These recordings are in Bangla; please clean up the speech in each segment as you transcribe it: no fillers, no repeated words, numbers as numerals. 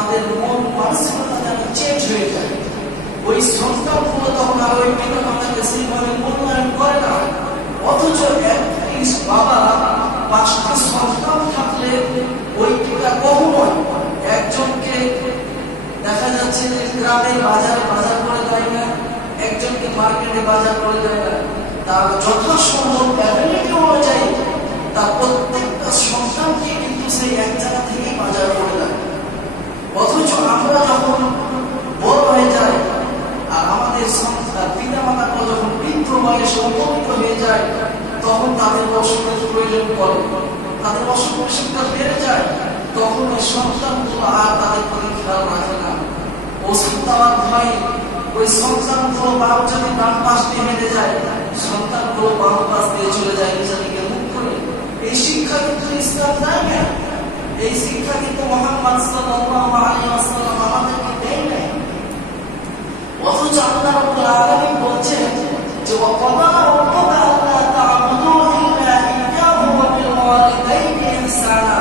তাদের মন মানসিকতা যেন চেঞ্জ হয়ে যায়। ওই সন্তানগুলো তখন আর ওই পিতা মাতাকে সেইভাবে মূল্যায়ন করে না। অথচ বাবা 5টা সন্তান থাকলে ওই পিতা কখনোই একজনকে দেখা যাচ্ছে যে গ্রামের বাজারে বাজার করে দেয় না, একজনকে মার্কেটে বাজার করে দেয় না। তার যথাসম্ভব অ্যাবিলিটি অনুযায়ী তার প্রত্যেকটা সন্তানকে কিন্তু সেই এক জায়গা থেকেই বাজার করে দেয়। অথচ আমরা যখন বড় হয়ে যাই আর আমাদের পিতা মাতারা যখন বৃদ্ধ বয়সে উপনীত হয়ে যায়, তখন তাদের অসুখের প্রয়োজন পড়ে, তাদের অসুখ বিসুখটা বেড়ে যায়, তখন ওই সন্তানগুলো আর তাদের প্রতি খেয়াল রাখে না। ওষুধ দেওয়ার ভয়ে ওই সন্তানগুলো বাপ যদি ডান পাশ দিয়ে হেঁটে যায়, সন্তানগুলো বাম পাশ দিয়ে চলে যায় নিজেকে মুখ করে। এই শিক্ষা কিন্তু ইসলাম দেয় না, এই শিক্ষা কিন্তু মুহাম্মদ সাল্লাল্লাহু আলাইহি ওয়াসাল্লাম আমাদেরকে দেয় না। অথচ আল্লাহ রাব্বুল আলামিন বলছেন যে ওয়াকাদা রাব্বুকা আল্লা তা'বুদু ইল্লা ইয়্যাহু ওয়া বিল ওয়ালিদাইনি ইহসানা।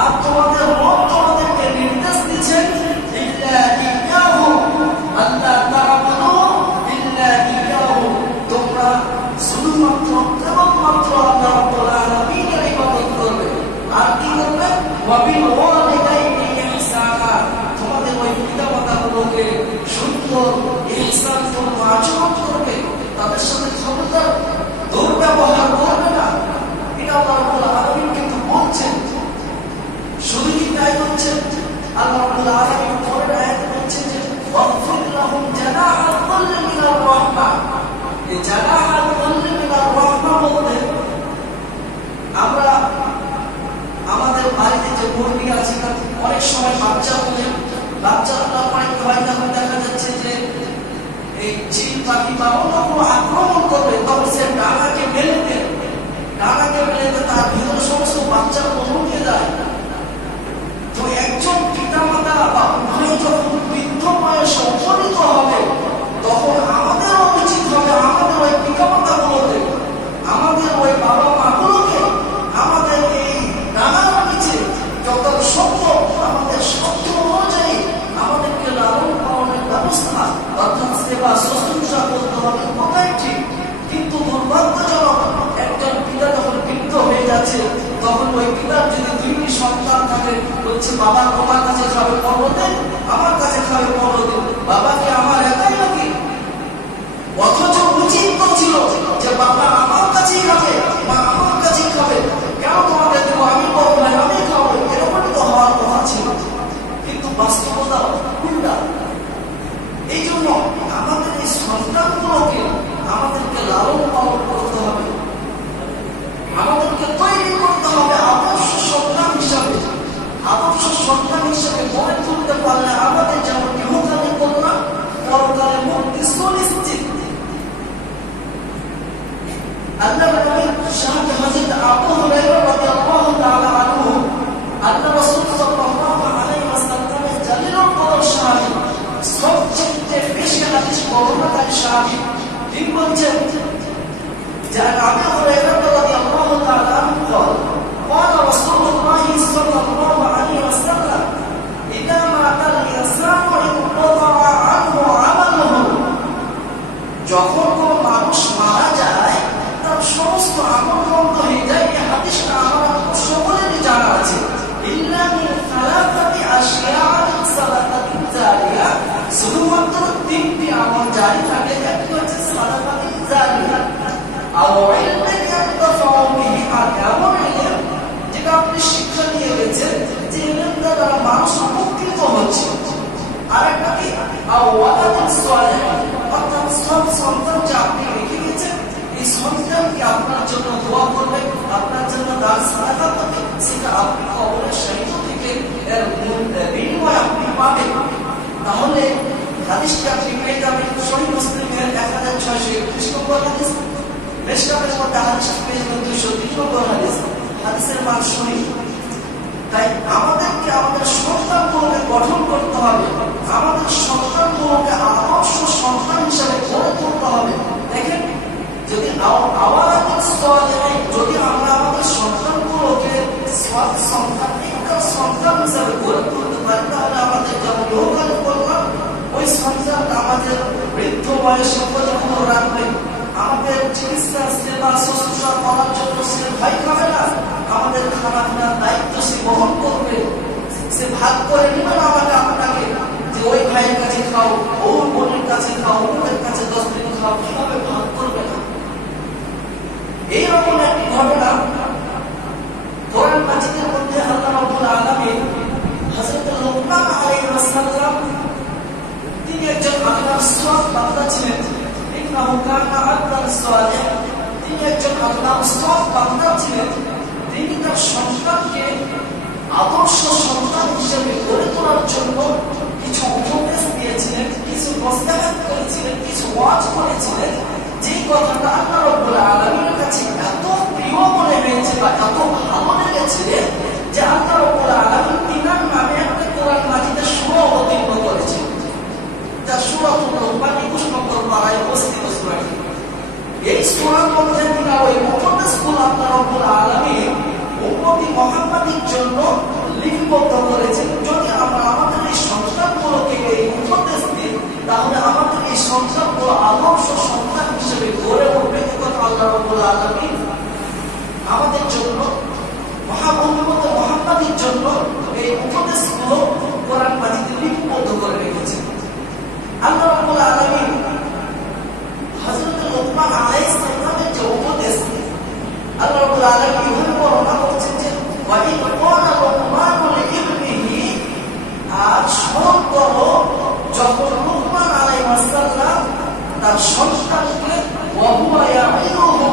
আর তোমাদের রব তোমাদেরকে নির্দেশ দিচ্ছেন ইল্লা ইয়্যাহু আল্লা তা'বুদু ইল্লা ইয়্যাহু, তোমরা শুধুমাত্র কেবলমাত্র আল্লাহ রাব্বুল আলামিনের ইবাদত করবে। আর কি করবে? ওয়া বিল ওয়ালিদাইনি ইহসানা, তোমাদের ওই পিতামাতাগুলোকে সুন্দর ইহসানপূর্ণ আচরণ করবে, তাদের সাথে খবরদার দুর্ব্যবহার করবে না। এটা আল্লাহ রাব্বুল আলামিন কিন্তু বলছেন। শুধু কি তাই বলছেন? আল্লাহ রাব্বুল আলামিন পরের আয়াতে বলছেন যে ওয়াগফির লাহুম জানাহাল যুল্লি মিনার রাহমাহ। এই জানাহাল যুল্লি মিনার রাহমাহ বলতে আমরা আমাদের বাড়িতে যে মুরগি আছে, অনেক সময় বাচ্চা হলে বাচ্চারা অনেক ভয় তখন দেখা যাচ্ছে যে এই চিল পাখি বা অন্য কোনো আক্রমণ করবে, তখন সে ডানাকে মেলে দেয়, ডানাকে মেলে তার ভিতরে সমস্ত বাচ্চাগুলো ঢুকে যায়। তো একজন পিতামাতা বা উভয় যখন বৃদ্ধ বয়সে উপনীত হবে, তখন আমাদেরও উচিত হবে আমাদের ওই পিতামাতাগুলোকে, আমাদের ওই বাবা মাগুলোকে আমাদের এই ডানার নিচে যত সম্ভব আমাদের শক্ত অনুযায়ী আমাদেরকে লালন পালনের ব্যবস্থা অর্থাৎ সেবা শুশ্রূষা করতে হবে, কোথায় ঠিক। কিন্তু দুর্ভাগ্যজনক, একজন পিতা যখন বৃদ্ধ হয়ে যাচ্ছে, তখন ওই পিতার যদি 2টি সন্তান থাকে, বলছে বাবা তোমার কাছে খাবে পর্বদিন, আমার কাছে খাবে পর্বদিন, বাবাকে আমার একাই নাকি? অথচ উচিত তো ছিল যে বাবা আমার কাছেই খাবে, মা আমার কাছেই খাবে, কেন তোমাদের দেবো, আমি বড় ভাই আমি খাবো, এরকমই তো হওয়ার কথা ছিল। কিন্তু বাস্তবতা উল্টা। এই জন্য আমাদের এই সন্তানগুলোকে আমাদেরকে লালন পালন করতে হবে, আমাদেরকে তৈরি করতে হবে আদর্শ সন্তান হিসাবে। আদর্শ সন্তান হিসাবে গড়ে তুলতে পারলে আমাদের যেমন ইহকালে কল্যাণ, পরকালে মুক্তি সুনিশ্চিত। আল্লাহ নবী শাহ হযরত আবু হুরায়রা রাদিয়াল্লাহু তাআলা আনহু আল্লাহ রাসূল সাল্লাল্লাহু আলাইহি ওয়াসাল্লামের জালিলুল কদর সাহাবী, সবচেয়ে বেশি হাদিস বর্ণনাকারী সাহাবী, তিনি বলছেন যে আবু হুরায়রা রাদিয়াল্লাহু তাআলা আনহু قال رسول الله صلى الله عليه وسلم إذا مات الإنسان انقطع عنه عمله। যখন কোন মানুষ মারা যায় তার সমস্ত আমল বন্ধ হয়ে যায়। এই হাদিসটা আমরা সকলেরই জানা আছে। ইল্লা মিন সালাসাতি আশিয়া'আন সালাতাতিন জারিয়া, শুধুমাত্র 3টি আমল জারি থাকে। একটি হচ্ছে সালাতাতিন জারিয়া, আও ইলমিন ইয়ানতাফাউ বিহি, আর এমন ইলম যেটা আপনি শিক্ষা নিয়ে গেছেন, যে ইলম দ্বারা মানুষ উপকৃত হচ্ছে। আর একটা কি আও ওয়ালাদিন সালিহ, অর্থাৎ সব সন্তান যা আপনি রেখে গেছেন, এই সন্তানকে আপনার জন্য দোয়া করবে, আপনার জন্য দান সাদাকা করবে, সেটা আপনি কবরের সাহিত্য থেকে এর বিনিময় আপনি পাবেন। তাহলে হাদিসটা আপনি পেয়ে যাবেন সহিহ মুসলিমের 1631 নম্বর হাদিস, মেশকাতের মধ্যে হাদিসটি পেয়ে যাবেন 203 নম্বর হাদিস। হাদিসের মান সহিহ। তাই আমাদেরকে আমাদের সন্তানগুলোকে গঠন করতে হবে, আমাদের সন্তানগুলোকে আদর্শ সন্তান হিসাবে গড়ে তুলতে হবে। দেখেন, যদি যদি আমরা আমাদের সন্তানগুলোকে সন্তান হিসাবে গড়ে তুলতে পারি, তাহলে আমাদের যখন ইহকাল করলাম, ওই সন্তান আমাদের বৃদ্ধ বয়সে পর্যন্ত রাখবে, আমাদের চিকিৎসা সেবা শুশ্রূষা করার জন্য সে ভয় খাবে না, আমাদের খানা খানার দায়িত্ব সে বহন করবে, সে ভাগ করে নেবে না আমাকে আপনাকে, যে ওই ভাইয়ের কাছে খাও, ওর বোনের কাছে খাও, ওদের কাছে 10 দিন খাও, কিভাবে ভাগ করবে না। এইরকম একটি ঘটনা কোরআন মাজিদের মধ্যে আল্লাহ রাব্বুল আলামিন হযরত লুকমান আলাইহিস সালাম, তিনি একজন আল্লাহর সৎ বান্দা ছিলেন, ইন্নাহু কানা আবদান সালিহ, তিনি একজন আল্লাহর সৎ বান্দা ছিলেন। তিনি তার সন্তানকে আদর্শ সন্তান হিসেবে গড়ে তোলার জন্য কিছু উপদেশ দিয়েছিলেন, কিছু নসিহত করেছিলেন, কিছু ওয়াজ করেছিলেন, যে কথাটা আল্লাহ রাব্বুল আলামিনের কাছে এত প্রিয় মনে হয়েছে বা এত ভালো লেগেছে যে আল্লাহ রাব্বুল আলামিন তিনার নামে একটা কোরআন মাজিদের সূরা অবতীর্ণ করেছেন, যা সূরাতুল লুকমান 21 নম্বর পারায় অবস্থিত সূরা। এই সূরার মধ্যে তিনি ওই উপদেশগুলো আল্লাহ রাব্বুল আলামিন উম্মতি মুহাম্মাদির জন্য লিপিবদ্ধ করেছেন। যদি আমরা আমাদের এই সন্তানগুলোকে এই উপদেশ দিই, তাহলে আমাদের এই সন্তানগুলো আদর্শ সন্তান হিসেবে গড়ে উঠবে। এই কথা আল্লাহ রাব্বুল আলামিন আমাদের জন্য, মহাবন্ধুমত মুহাম্মাদির জন্য এই উপদেশগুলো কোরআন মাজিদে লিপিবদ্ধ করে রেখেছেন। আল্লাহ রাব্বুল আলামিন হযরত লুকমান আলাইহিস সালামের যে উপদেশ, আল্লাহ রাব্বুল আলামিন এভাবে বর্ণনা করছেন যে ওয়াইদ ক্বালা লুকমানু লিইবনিহি, আর স্মরণ করো যখন লুকমান আলাইহিস সালাম তার সন্তানকে ওয়া হুয়া ইয়াইদুহু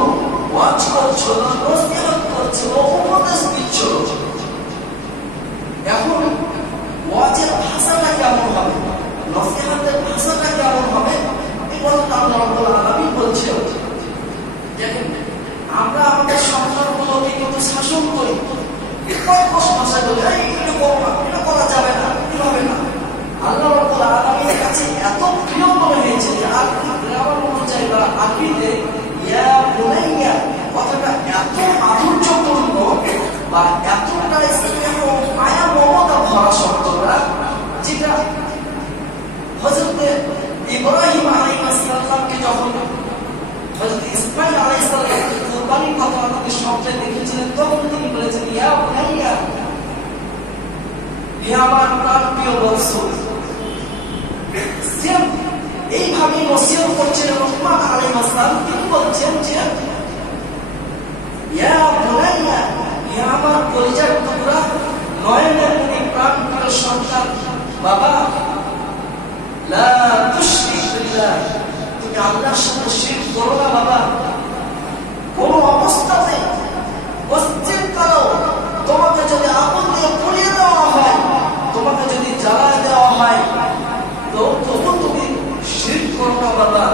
ওয়াজ করছিল, নসিহত করছিল, উপদেশ দিচ্ছিল। এখন ওয়াজের ভাষাটা কেমন হবে, নসিহতের ভাষাটা কেমন হবে, এই কথা আল্লাহ রাব্বুল আলামিন বলছেন। দেখেন, আমরা আমাদের সন্তানগুলোকে কিন্তু শাসন করি, কর্কশ ভাষায় বলি, এটা করো না, এটা করা যাবে না, কিভাবে না। আল্লাহ রাব্বুল আলামিনের কাছে এত প্রিয় মনে হয়েছে যে আরবি গ্রামার অনুযায়ী বা আরবিতে ইয়া বুনাইয়া কথাটা এত মাধুর্যপূর্ণ বা এতটাই স্নেহ মায়া মমতা ভরা শব্দটা, যেটা হযরত ইব্রাহিম আলাইহিস সালামকে যখন হযরত ইসমাঈল আলাইহিস সালামকে কুরবানির কথা আমাদের স্বপ্নে দেখেছিলেন, তখন তিনি বলেছেন ইয়া বুনাইয়া, হে আমার প্রিয় বৎস। এইভাবে নসিহত করছেন লুকমান আলাইহিস সালাম। তিনি বলছেন যে ইয়া বুনাইয়া, হে আমার কলিজার টুকরা, নয়নের মনি প্রাণ প্রিয় সন্তান, বাবা, লা তুশরিক বিল্লাহ, তুমি আল্লাহর সাথে শিরক করো না বাবা। কোন অবস্থাতে মসজিদ করো, তোমাকে যদি আগুন দিয়ে পুড়িয়ে দেওয়া হয়, তোমাকে যদি জ্বালায় দেওয়া হয়, তো তবু তুমি শিরক করো না বাবা।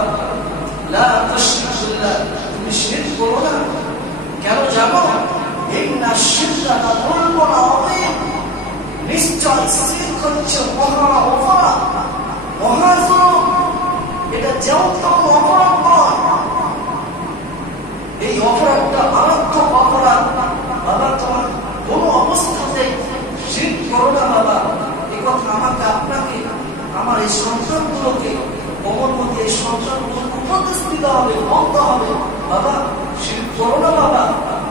লা তুশরিক বিল্লাহ, তুমি শিরক করো না। কেন জানো? ইন্না শিরকা লাযুলমুন আযীম, নিশ্চয় শিরক হচ্ছে মহা অপরাধ, মহা জুলুম। এটা যেমন তেমন অপরাধ নয়, এই অপরাধটা মারাত্মক অপরাধ বাবা। তোমার কোন অবস্থাতে শিরক করো না বাবা। এই কথা আমাকে, আপনাকে, আমার এই সন্তানগুলোকে, অমরমতি এই সন্তানগুলোকে উপদেশ দিতে হবে, বলতে হবে, বাবা শিরক করো না বাবা।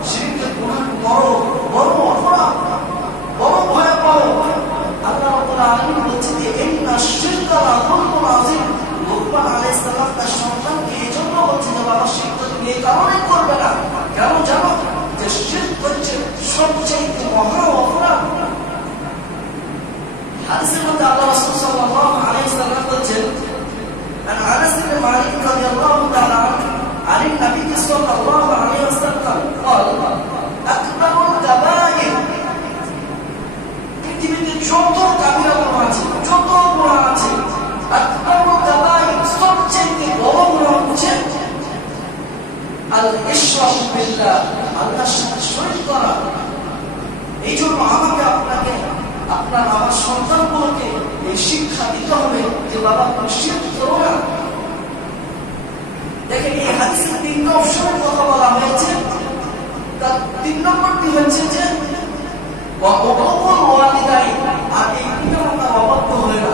শিরকের বড় বড় অপরাধ, বড় ভয়াবহ। আল্লাহ রাব্বুল আলামিন বলছেন যে ইন্না শিরকা লাযুলমুন আযীম। লুকমান আলাইহিস সালাম তার সন্তানকে এই জন্য বলছেন যে বাবা শিরক তুমি এই কারণে করবে না। কেন জানো? যে শিরক হচ্ছে সবচেয়ে মহা অপরাধ। হাদিসের মধ্যে আল্লাহ রাসূল সাল্লাল্লাহু আলাইহি ওয়াসাল্লাম বলেছেন, আন আনাস ইবনে মালিক রাদিয়াল্লাহু তাআলা আন নবী সাল্লাল্লাহু আলাইহি ওয়াসাল্লাম قال আকবারুল কাবাইর, পৃথিবীতে যত কাবিরা গুনাহ আছে, যত গুনাহ আছে, আকবারুল কাবাইর, সবচেয়ে বড় গুনাহ হচ্ছে আল ইশরাক বিল্লাহ, আল্লাহর সাথে শরীক করা। এই জন্য আমাকে, আপনাকে, আপনার আমার সন্তানগুলোকে এই শিক্ষা দিতে হবে যে বাবা তুমি শিরক করো না। দেখেন, এই হাদিসে 3টা অপশনের কথা বলা হয়েছে। তার 3 নম্বরটি হচ্ছে যে ওয়ালিদাইন, আর এই পিতামাতা অবাধ্য হয়ে না।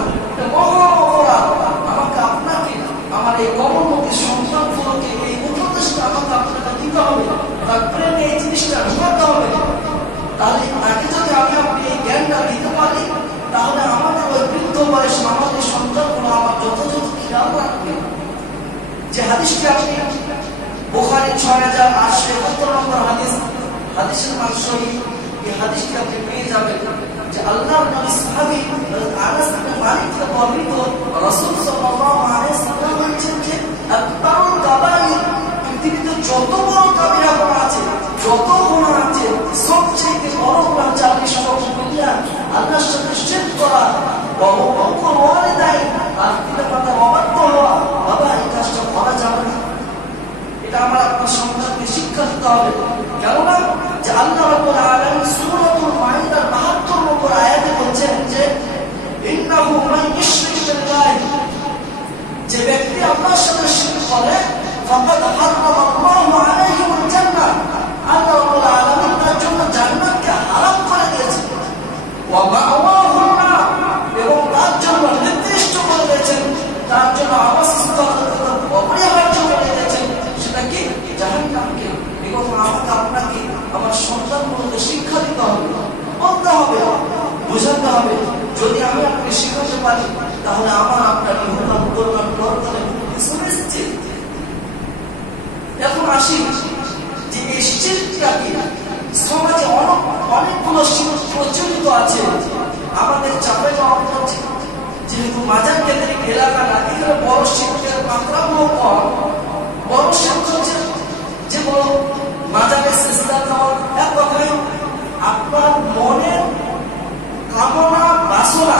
হাদিসের মানসই এই হাদিসটি আপনি পেয়ে যাবেন যে আল্লাহর নবী সাহাবী আনাস বিন মালিক থেকে বর্ণিত রাসূল সাল্লাল্লাহু আলাইহি ওয়াসাল্লাম বলেছেন যে আকবারুল কাবাইর, পৃথিবীতে যত বড় কাবিরা গুনাহ আছে, যত গুনাহ আছে, সবচেয়ে বড় গুনাহ হচ্ছে আপনি সর্বপ্রথম আল্লাহর সাথে শিরক করা, ওয়াহুকুল ওয়ালিদাইন, আর পিতামাতার অবাধ্য হওয়া। বাবা, এই কাজটা করা যাবে না। এটা আমার আপনার সন্তানকে শিক্ষা দিতে হবে। কেননা যে আল্লাহ রাব্বুল আলামিন সূরাতুল মাইদার ৭২ নম্বর আয়াতে বলছেন যে ইন্নাহু মান ইউশরিক বিল্লাহ, যে ব্যক্তি আল্লাহর সাথে শিরক করে ফাকাদ হারামাল্লাহু আলাইহিল জান্নাহ, আল্লাহ রাব্বুল আলামিন তার জন্য জান্নাতকে হারাম করে দিয়েছেন। ওয়া মাওয়াহুন নার, এবং তার জন্য নির্দিষ্ট করে দিয়েছেন, তার জন্য আবাসস্থল অপরিহার্য করে দিয়েছেন, সেটা কি? জাহান্নামকে। এই কথা আমাকে আপনাকে আমার সন্তানগুলোকে শিক্ষা দিতে হবে, বলতে হবে, বোঝাতে হবে। যদি আমি আপনাকে শিখাতে পারি তাহলে আমার আপনার ইহকাল কল্যাণ পরকালে সুনিশ্চিত। এখন আসি যে এই শিরকটা কি? সমাজে অনেকগুলো শিরক প্রচলিত আছে। আমাদের চাপে যাওয়া উচিত, যেহেতু মাজার কেন্দ্রিক এলাকা না, এখানে বড় শিরকের মাত্রা বহু কম। বড় শিরক হচ্ছে যেগুলো মাজারে সিজদা দেওয়া, এক কথায় আপনার মনের কামনা বাসনা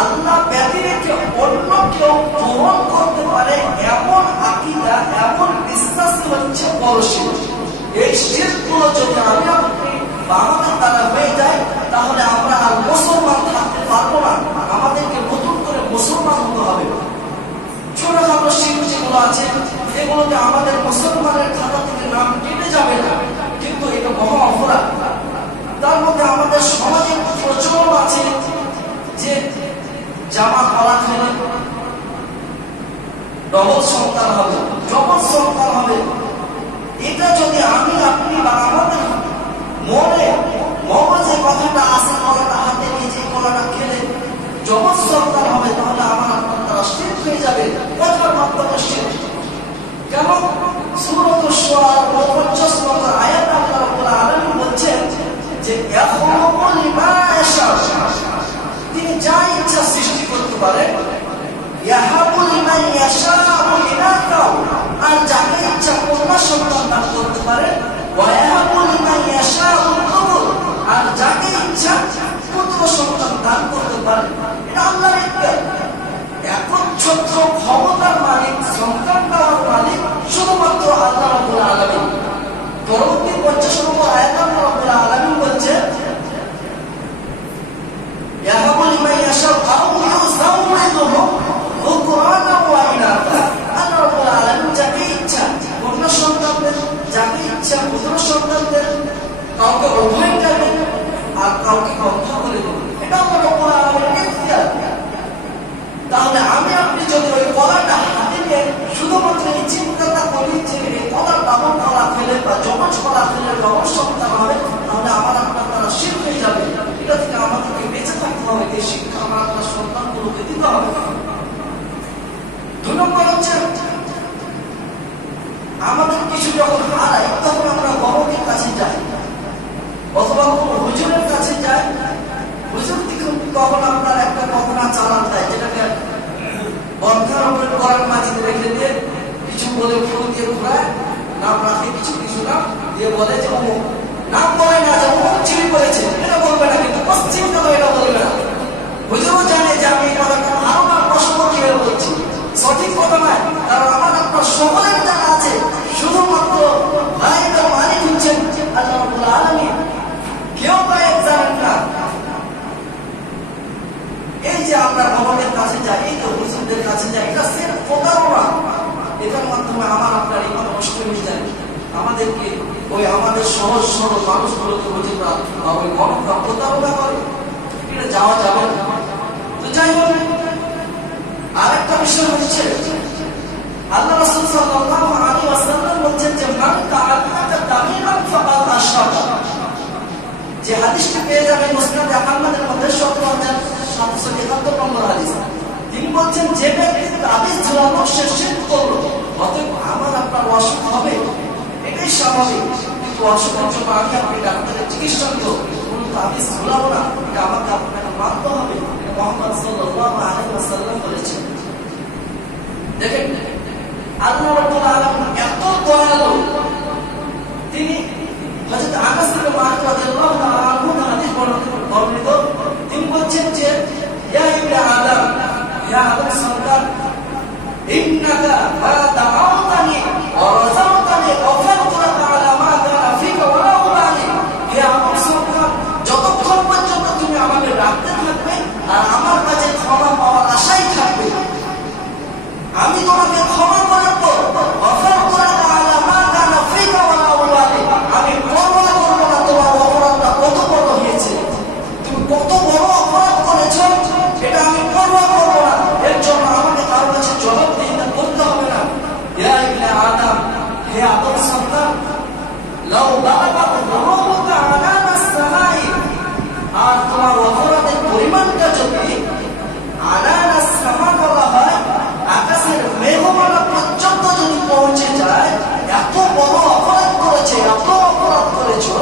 আল্লাহ ব্যতিরেকে অন্য কেউ পূরণ করতে পারে এমন আকীদা, এমন বিশ্বাস হচ্ছে বড় শিরক। এই শিরকগুলো যদি আমি আপনি বা আমাদের দ্বারা হয়ে যায় তাহলে আমরা আর মুসলমান থাকতে পারবো না, আমাদেরকে নতুন করে মুসলমান হতে হবে। ছোটখাটো শিরক যেগুলো আছে এগুলোতে আমাদের মুসলমানের খাতা থেকে নাম কেটে যাবে না, কিন্তু এটা মহা অপরাধ। তার মধ্যে আমাদের সমাজে প্রচলন আছে যে জামা কলা খেলে ডবল সন্তান হবে, ডবল সন্তান হবে। এটা যদি আমি আপনি বা আমাদের মনে মগজে কথাটা আসে, কলাটা হাতে নিয়ে যে কলাটা খেলে ডবল সন্তান হবে, তাহলে আমার আপনার তারা শিরক হয়ে যাবে। কথার মাধ্যমে শিরক। কেমন? সূরাত আশ-শুআরা ৫৯ নম্বর আয়াতে আল্লাহ রাব্বুল আলামিন বলছেন যে ইয়াখলুকু লিমা ইয়াশা, তিনি যা ইচ্ছা সৃষ্টি করতে পারেন। ইয়াহাবু লিমান ইয়াশাউ ইনাসা, আর যাকে ইচ্ছা কন্যা সন্তান দান করতে পারেন। ওয়া ইয়াহাবু লিমান ইয়াশাউ যুকুর, আর যাকে ইচ্ছা পুত্র সন্তান দান করতে পারেন। এটা আল্লাহর ইচ্ছা। একচ্ছত্র ক্ষমতার মালিক, সন্তান দেওয়ার মালিক শুধুমাত্র আল্লাহ রাব্বুল আলামিন। পরবর্তী ৫০ নম্বর আয়াতে আল্লাহ রাব্বুল আলামিন বলছেন ইয়াহাবু লিমান ইয়াশাউ আও ইউযাওwijuহু যুকরানা ওয়া ইনাসা, আল্লাহ রাব্বুল আলামিন যাকে ইচ্ছা কন্যা সন্তান দেন, যাকে ইচ্ছা পুত্র সন্তান দেন, কাউকে উভয়টা দেন আর কাউকে অন্ধ করে দেন। এটা আল্লাহ রাব্বুল আলামিনের ইখতিয়ার। তাহলে আমি আপনি যদি ওই কলাটা হাতে নিয়ে শুধুমাত্র এই চিন্তাটা করি যে এই কলার ডাবল কলা খেলে বা যমজ কলা খেলে ডবল সন্তান হবে, তাহলে আমার আপনার তারা শিরক হয়ে যাবে। এটা থেকে আমাদেরকে বেঁচে থাকতে হবে, এই শিক্ষা আমার আপনার সন্তানগুলোকে দিতে হবে। ২ নম্বর হচ্ছে আমাদের কিছু যখন হারাই তখন আমরা গণকের কাছে যাই অথবা কোনো হুজুরের কাছে যাই। হুজুর তখন আপনার একটা কখনা চালান দেয়, যেটাকে বন্ধার উপরে করার মাঝে রেখে দিয়ে কিছু বলে ফুল দিয়ে ঘোরায়, নাম রাখে কিছু কিছু নাম দিয়ে বলে যে অমুক নাম বলে না, যে অমুক চুরি করেছে, এটা বলবে না, কিন্তু পশ্চিম কথা এটা বলবে না। হুজুরও জানে যে আমি এই কথাটা ধারণা প্রশ্ন কিভাবে বলছি, সঠিক কথা নয়। কারণ আমার আপনার সকলের জানা আছে শুধুমাত্র গায়েবের মালিক হচ্ছেন আল্লাহ রাব্বুল আলামিন, কেউ গায়েব জানেন না। এই যে আমরা ভগবানের কাছে যাই, এই যে হুজুরদের কাছে যাই, এটা সিরক, প্রতারণা। এটার মাধ্যমে আমার আপনার ইমান নষ্ট হয়ে যায়। আমাদেরকে ওই আমাদের সহজ সরল মানুষগুলোকে হুজুররা বা ওই গণকরা প্রতারণা করে, এটা যাওয়া যাবে না। তো যাই হোক, আরেকটা বিষয় হচ্ছে আল্লাহ রাসূল সাল্লাল্লাহু আলাইহি ওয়াসাল্লাম বলছেন যে মান তাআল্লাকা তামিমান ফাকাদ আশরাকা, যে হাদিসটা পেয়ে যাবেন মুসনাদ আহমদের মধ্যে ১৭৭৭ নম্বর হাদিস। তিনি বলছেন যে ব্যক্তি তাবিজ ঝুলানো সে শিরক করলো, অতএব আমার আপনার অসুখ হবে, এটাই স্বাভাবিক। অসুখের জন্য আমি আপনি ডাক্তারের চিকিৎসা দিব, কোনো তাবিজ ভুলাবো না, এটা আমাকে আপনাকে মানতে হবে। মুহাম্মদ সাল্লাল্লাহু আলাইহি ওয়াসাল্লাম বলেছেন। দেখেন আল্লাহ রাব্বুল আলামিন এত দয়ালু, তিনি হযরত আনাস বিন মালিক রাদিয়াল্লাহু তাআলা আনহু হাদিস বর্ণিত, তিনি বলছেন যে ইয়া ইবনে আদম, হে আদম সন্তান, ইন্নাকা মা দাআউতানি ওয়া রাযাউতানি ওয়াফারতু লাকা আলা মা কানা ফিকা ওয়া লা উবালি। হে আদম সন্তান, যতক্ষণ পর্যন্ত তুমি আমাকে ডাকতে থাকবে আর আমার কাছে ক্ষমা পাওয়ার আশাই থাকবে, আমি তোমাকে ক্ষমা করে দেব। ওয়াফারতু লাকা আলা মা কানা ফিকা ওয়া লা উবালি, আমি পরোয়া করব না তোমার অপরাধটা কত বড় হয়েছে, তুমি কত বড় অপরাধ করেছো এটা আমি পরোয়া করব না, এর জন্য আমাকে কারো কাছে জবাবদিহিতা করতে হবে না। ইয়া ইবনে আদম, হে আদম সন্তান, লাউ বালাগাত যুনুবুকা আনানাস সামাই, আর তোমার অপরাধের পরিমাণটা যদি আনানাস সামা বলা হয়, আকাশের মেঘমালা পর্যন্ত যদি পৌঁছে যায়, এত বড় অপরাধ করেছে, এত অপরাধ করেছো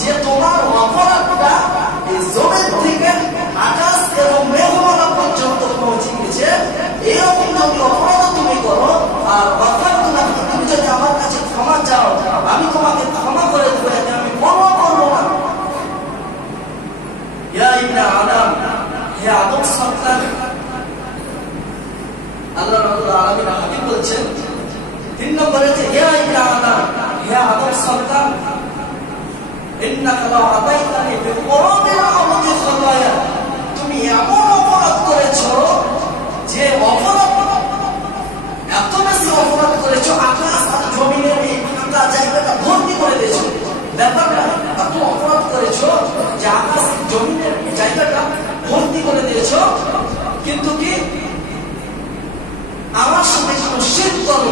যে তোমার অপরাধটা এই জমিন থেকে আকাশ এবং মেঘমালা পর্যন্ত পৌঁছে গেছে। এরকম যদি অপরাধ তুমি করো আর তুমি যদি আমার কাছে ক্ষমা চাও, আমি তোমাকে ক্ষমা করে দেবো, আমি ক্ষমা করবো না। ইয়া ইবনে আদম, হে আদম সন্তান, আল্লাহ রাব্বুল আলামিন হাবিব বলছেন 3 নম্বরে যে ইয়া ইবনে আদম, হে আদম সন্তান, ইন্নাকা লাউ আতাইতানি বিকুরাবিল আরদি খাতায়া, তুমি এমন অপরাধ করেছো যে অপরাধ এত বেশি অপরাধ করেছো, আকাশ আর জমিনের এই ফাঁকা জায়গাটা ভর্তি করে দিয়েছো। ব্যাপারটা এত অপরাধ করেছো যে আকাশ জমিনের জায়গাটা ভর্তি করে দিয়েছো, কিন্তু কি আমার সাথে কোনো শিরক করো,